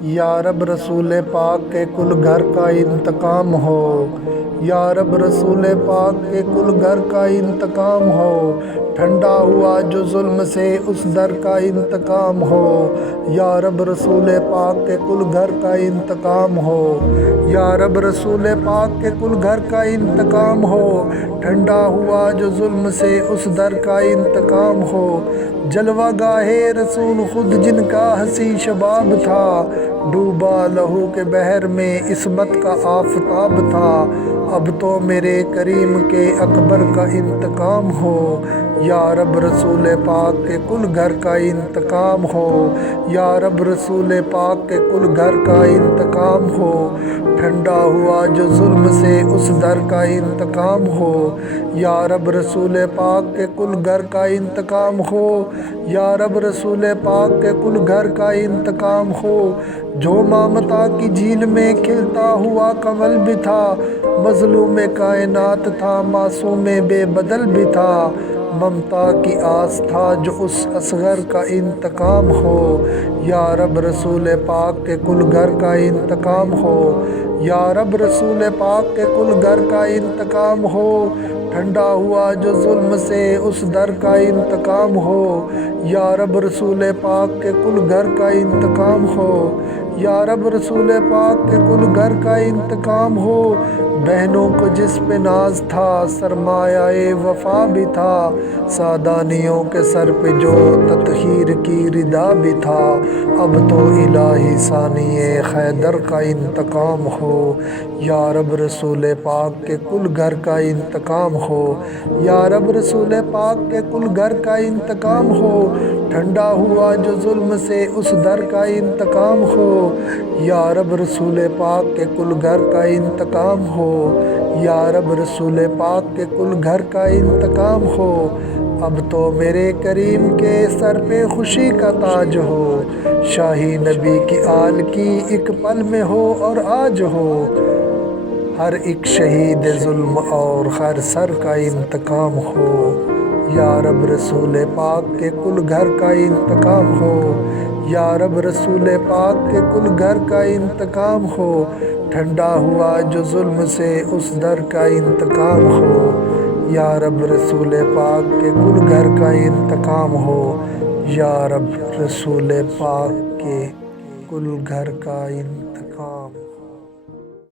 یا رب رسول پاک کے کل گھر کا انتقام ہو، یا رب رسول پاک کے کل گھر کا انتقام ہو، ٹھنڈا ہوا جو ظلم سے اس در کا انتقام ہو، یا رب رسول پاک کے کل گھر کا انتقام ہو، یا رب رسول پاک کے کل گھر کا انتقام ہو، ٹھنڈا ہوا جو ظلم سے اس در کا انتقام ہو، جلوہ گاہے رسول خود جن کا حسین شباب تھا، ڈوبا لہو کے بحر میں عصمت کا آفتاب تھا، اب تو میرے کریم کے اکبر کا انتقام ہو، یا رب رسول پاک کے کل گھر کا انتقام ہو، یا رب رسول پاک کے کل گھر کا انتقام ہو، ٹھنڈا ہوا جو ظلم سے اس در کا انتقام ہو، یا رب رسول پاک کے کل گھر کا انتقام ہو، یا رب رسول پاک کے کل گھر کا انتقام ہو، جو مامتا کی جھیل میں کھلتا ہوا کمل بھی تھا، مظلوم کائنات تھا، معصوم بے بدل بھی تھا، ممتا کی آس تھا جو اس اصغر کا انتقام ہو، یا رب رسول پاک کے کل گھر کا انتقام ہو، یا رب رسول پاک کے کل گھر کا انتقام ہو، ٹھنڈا ہوا جو ظلم سے اس در کا انتقام ہو، یا رب رسول پاک کے کل گھر کا انتقام ہو، یا رب رسول پاک کے کل گھر کا انتقام ہو، بہنوں کو جس پہ ناز تھا سرمایہ وفا بھی تھا، سادانیوں کے سر پہ جو تطہیر کی ردا بھی تھا، اب تو الہی ثانی حیدر کا انتقام ہو، یا رب رسول پاک کے کل گھر کا انتقام ہو، یا رب رسول پاک کے کل گھر کا انتقام ہو، ٹھنڈا ہوا جو ظلم سے اس در کا انتقام ہو، یا رب رسول پاک کے کل گھر کا انتقام ہو، یا رب رسول پاک کے کل گھر کا انتقام ہو، اب تو میرے کریم کے سر پہ خوشی کا تاج ہو، شاہی نبی کی آل کی ایک پل میں ہو اور آج ہو، ہر ایک شہید ظلم اور ہر سر کا انتقام ہو، یا رب رسول پاک کے کل گھر کا انتقام ہو، یا رب رسول پاک کے کل گھر کا انتقام ہو، ٹھنڈا ہوا جو ظلم سے اس در کا انتقام ہو، یا رب رسول پاک کے کل گھر کا انتقام ہو، یا رب رسول پاک کے کل گھر کا انتقام